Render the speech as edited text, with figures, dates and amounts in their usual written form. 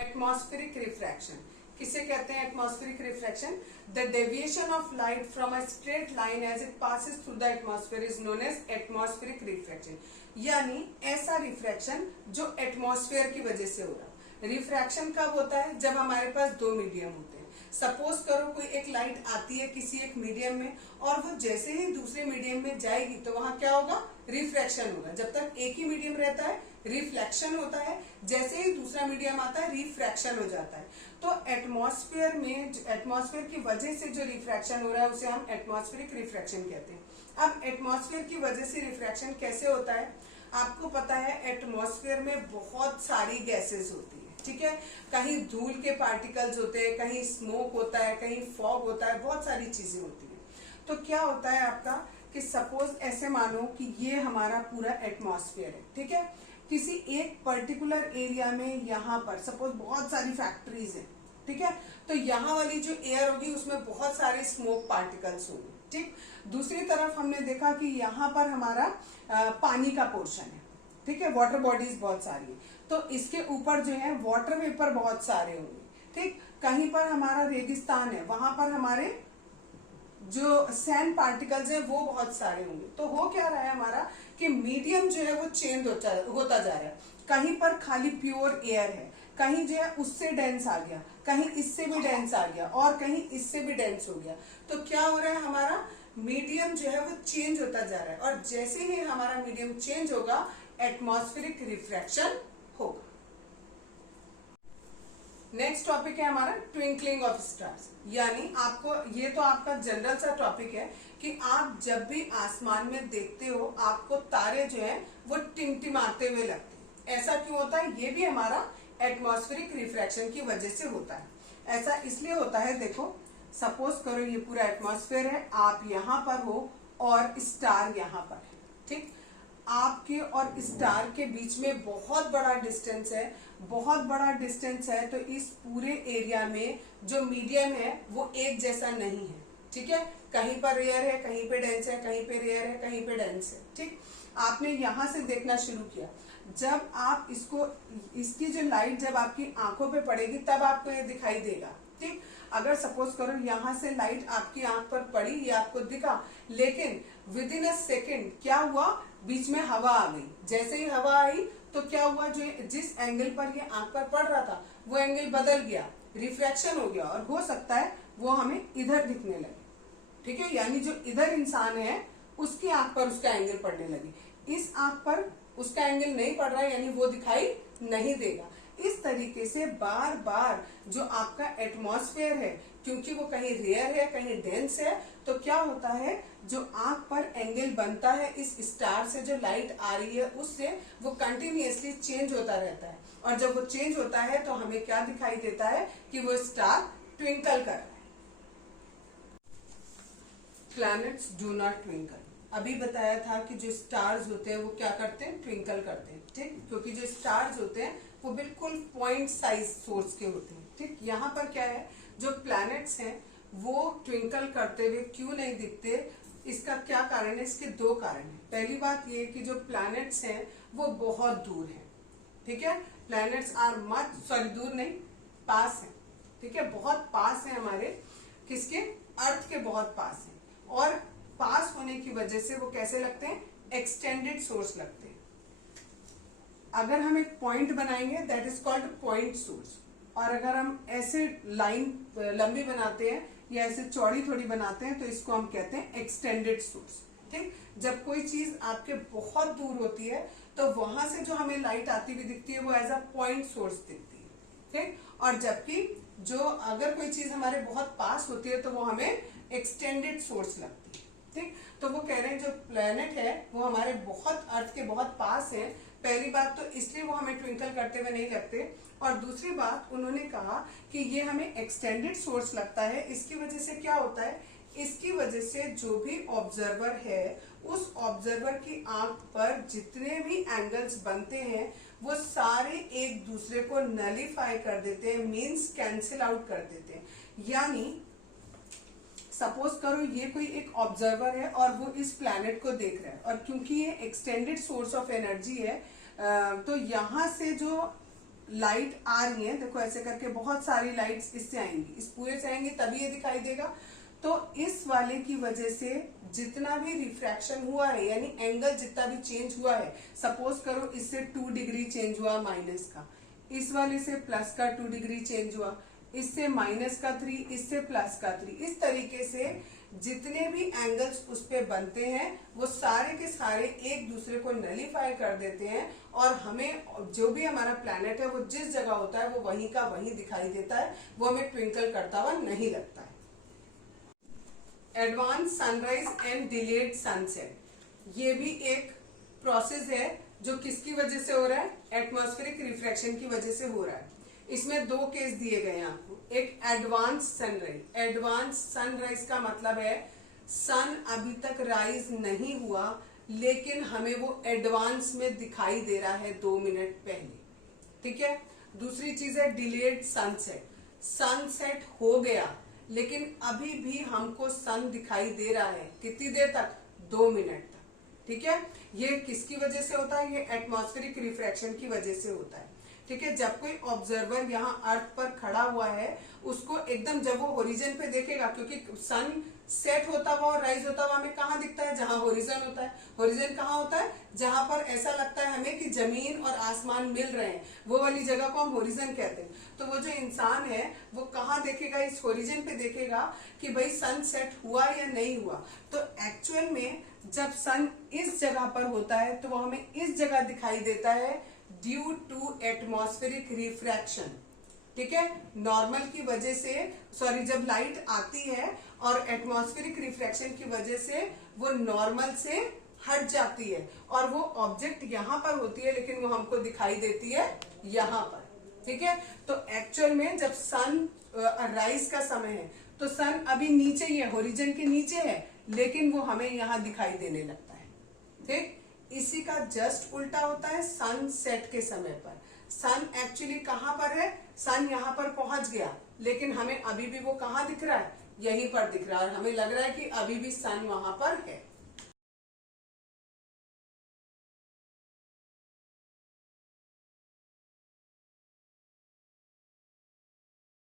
Atmospheric refraction किसे कहते हैं? Atmospheric refraction the deviation of light from a straight line as it passes through the atmosphere is known as atmospheric refraction. यानी ऐसा refraction जो atmosphere की वजह से हो रहा। रिफ्रैक्शन कब होता है? जब हमारे पास दो मीडियम होते हैं। सपोज करो कोई एक लाइट आती है किसी एक मीडियम में और वो जैसे ही दूसरे मीडियम में जाएगी तो वहां क्या होगा? रिफ्रैक्शन होगा। जब तक एक ही मीडियम रहता है रिफ्लेक्शन होता है, जैसे ही दूसरा मीडियम आता है रिफ्रैक्शन हो जाता है। तो एटमॉस्फेयर में एटमॉस्फेयर की वजह से जो रिफ्रैक्शन हो रहा है उसे हम एटमॉस्फेरिक रिफ्रैक्शन कहते हैं। अब एटमॉस्फेयर की वजह से रिफ्रैक्शन कैसे होता है? आपको पता है एटमॉस्फेयर में बहुत सारी गैसेस होती है, ठीक है। कहीं धूल के पार्टिकल्स होते हैं, कहीं स्मोक होता है, कहीं फॉग होता है, बहुत सारी चीजें होती है। तो क्या होता है आपका कि सपोज ऐसे मानो कि ये हमारा पूरा एटमॉस्फेयर है, ठीक है। किसी एक पर्टिकुलर एरिया में यहाँ पर सपोज बहुत सारी फैक्ट्रीज है, ठीक है। तो यहाँ वाली जो एयर होगी उसमें बहुत सारे स्मोक पार्टिकल्स होंगे, ठीक। दूसरी तरफ हमने देखा कि यहाँ पर हमारा पानी का पोर्शन है, ठीक है, वाटर बॉडीज बहुत सारी है, तो इसके ऊपर जो है वाटर वेपर बहुत सारे होंगे, ठीक। कहीं पर हमारा रेगिस्तान है, वहां पर हमारे जो सैंड पार्टिकल्स है वो बहुत सारे होंगे। तो हो क्या रहा है हमारा कि मीडियम जो है वो चेंज होता जा रहा है। कहीं पर खाली प्योर एयर है, कहीं जो है उससे डेंस आ गया, कहीं इससे भी डेंस आ गया और कहीं इससे भी डेंस हो गया। तो क्या हो रहा है हमारा मीडियम जो है वो चेंज होता जा रहा है और जैसे ही हमारा मीडियम चेंज होगा एटमॉस्फेरिक रिफ्रैक्शन होगा। नेक्स्ट टॉपिक है हमारा ट्विंकलिंग ऑफ स्टार्स। यानी आपको ये तो आपका जनरल सा टॉपिक है कि आप जब भी आसमान में देखते हो आपको तारे जो है वो टिमटिमाते हुए लगते हैं। ऐसा क्यों होता है? ये भी हमारा एटमॉस्फेरिक रिफ्रैक्शन की वजह से होता है। ऐसा इसलिए होता है, देखो सपोज करो ये पूरा एटमॉस्फेयर है, आप यहाँ पर हो और स्टार यहाँ पर है, ठीक। आपके और स्टार के बीच में बहुत बड़ा डिस्टेंस है, बहुत बड़ा डिस्टेंस है, तो इस पूरे एरिया में जो मीडियम है वो एक जैसा नहीं है, ठीक है। कहीं पर रेयर है, कहीं पे डेंस है, कहीं पे रेयर है, कहीं पे डेंस है, ठीक। आपने यहां से देखना शुरू किया, जब आप इसको इसकी जो लाइट जब आपकी आंखों पे पड़ेगी तब आपको ये दिखाई देगा, ठीक। अगर सपोज करो यहां से लाइट आपकी आंख पर पड़ी, ये आपको दिखा, लेकिन विद इन अ सेकेंड क्या हुआ, बीच में हवा आ गई। जैसे ही हवा आई तो क्या हुआ, जो जिस एंगल पर ये आंख पर पड़ रहा था वो एंगल बदल गया, रिफ्रैक्शन हो गया और हो सकता है वो हमें इधर दिखने लगे, ठीक है। यानी जो इधर इंसान है उसकी आंख पर उसका एंगल पड़ने लगी, इस आंख पर उसका एंगल नहीं पड़ रहा है, यानी वो दिखाई नहीं देगा। इस तरीके से बार बार जो आपका एटमॉस्फेयर है, क्योंकि वो कहीं रेयर है कहीं डेंस है, तो क्या होता है जो आंख पर एंगल बनता है इस स्टार से जो लाइट आ रही है उससे, वो कंटिन्यूअसली चेंज होता रहता है और जब वो चेंज होता है तो हमें क्या दिखाई देता है कि वो स्टार ट्विंकल कर रहा है। Planets do not twinkle. अभी बताया था कि जो स्टार्स होते हैं वो क्या करते हैं? ट्विंकल करते हैं, ठीक। क्योंकि जो स्टार्स होते हैं वो बिल्कुल पॉइंट साइज सोर्स के होते हैं, ठीक। यहाँ पर क्या है, जो प्लैनेट्स हैं वो ट्विंकल करते हुए क्यों नहीं दिखते? इसका क्या कारण है? इसके दो कारण है। पहली बात ये कि जो प्लैनेट्स हैं वो बहुत दूर हैं, ठीक है। प्लैनेट्स आर मच दूर नहीं, पास है, ठीक है, बहुत पास है हमारे, किसके? अर्थ के बहुत पास है। और पास होने की वजह से वो कैसे लगते हैं? एक्सटेंडेड सोर्स लगते हैं। अगर हम एक पॉइंट बनाएंगे that is called point source, और अगर हम ऐसे लाइन लंबी बनाते हैं या ऐसे चौड़ी थोड़ी बनाते हैं तो इसको हम कहते हैं एक्सटेंडेड सोर्स, ठीक। जब कोई चीज आपके बहुत दूर होती है तो वहां से जो हमें लाइट आती हुई दिखती है वो एज अ पॉइंट सोर्स दिखती है, ठीक। और जबकि जो अगर कोई चीज हमारे बहुत पास होती है तो वो हमें एक्सटेंडेड सोर्स लगती है, ठीक। तो वो कह रहे हैं जो प्लेनेट है वो हमारे बहुत अर्थ के बहुत पास है। पहली बात तो इसलिए वो हमें ट्विंकल करते हुए नहीं लगते, और दूसरी बात उन्होंने कहा कि ये हमें एक्सटेंडेड सोर्स लगता है। इसकी वजह से क्या होता है? इसकी वजह से जो भी ऑब्जर्वर है उस ऑब्जर्वर की आंख पर जितने भी एंगल्स बनते हैं वो सारे एक दूसरे को नलीफाई कर देते हैं, मींस कैंसिल आउट कर देते हैं। यानी सपोज करो ये कोई एक ऑब्जर्वर है और वो इस प्लैनेट को देख रहा है, और क्योंकि ये एक्सटेंडेड सोर्स ऑफ एनर्जी है तो यहाँ से जो लाइट आ रही है, देखो ऐसे करके बहुत सारी लाइट्स इससे आएंगी, इस पूरे से आएंगी तभी ये दिखाई देगा। तो इस वाले की वजह से जितना भी रिफ्रैक्शन हुआ है, यानी एंगल जितना भी चेंज हुआ है, सपोज करो इससे 2 डिग्री चेंज हुआ माइनस का, इस वाले से प्लस का 2 डिग्री चेंज हुआ, इससे माइनस का 3, इससे प्लस का 3, इस तरीके से जितने भी एंगल्स उस पे बनते हैं वो सारे के सारे एक दूसरे को नलीफाई कर देते हैं, और हमें जो भी हमारा प्लैनेट है वो जिस जगह होता है वो वहीं का वहीं दिखाई देता है, वो हमें ट्विंकल करता हुआ नहीं लगता है। Advance sunrise and delayed sunset, ये भी एक प्रोसेस है जो किसकी वजह से हो रहा है, एटमॉस्फेरिक रिफ्रैक्शन की वजह से हो रहा है। इसमें 2 केस दिए गए हैं आपको, एक एडवांस सनराइज। एडवांस सनराइज का मतलब है सन अभी तक राइज नहीं हुआ लेकिन हमें वो एडवांस में दिखाई दे रहा है 2 मिनट पहले, ठीक है। दूसरी चीज है डिलेड सनसेट, सनसेट हो गया लेकिन अभी भी हमको सन दिखाई दे रहा है, कितनी देर तक, 2 मिनट तक, ठीक है। ये किसकी वजह से होता है, ये एटमॉस्फेरिक रिफ्रैक्शन की वजह से होता है, ठीक है। जब कोई ऑब्जर्वर यहाँ अर्थ पर खड़ा हुआ है उसको एकदम जब वो होरिजन पे देखेगा, क्योंकि सन सेट होता हुआ और राइज होता हुआ हमें कहाँ दिखता है, जहां होरिजन होता है। होरिजन कहाँ होता है, जहां पर ऐसा लगता है हमें कि जमीन और आसमान मिल रहे हैं, वो वाली जगह को हम होरिजन कहते हैं। तो वो जो इंसान है वो कहाँ देखेगा, इस होरिजन पे देखेगा कि भाई सन सेट हुआ या नहीं हुआ। तो एक्चुअल में जब सन इस जगह पर होता है तो वो हमें इस जगह दिखाई देता है ड्यू टू एटमॉस्फेरिक रिफ्रैक्शन, ठीक है। नॉर्मल की वजह से, सॉरी, जब लाइट आती है और एटमॉस्फेरिक रिफ्रैक्शन की वजह से वो नॉर्मल से हट जाती है और वो ऑब्जेक्ट यहाँ पर होती है लेकिन वो हमको दिखाई देती है यहाँ पर, ठीक है। तो एक्चुअल में जब सन राइज का समय है तो सन अभी नीचे ही है, होरिजन के नीचे है, लेकिन वो हमें यहाँ दिखाई देने लगता है, ठीक। इसी का जस्ट उल्टा होता है सनसेट के समय पर। सन एक्चुअली कहाँ पर है, सन यहाँ पर पहुंच गया लेकिन हमें अभी भी वो कहाँ दिख रहा है, यहीं पर दिख रहा है, और हमें लग रहा है कि अभी भी सन वहां पर है।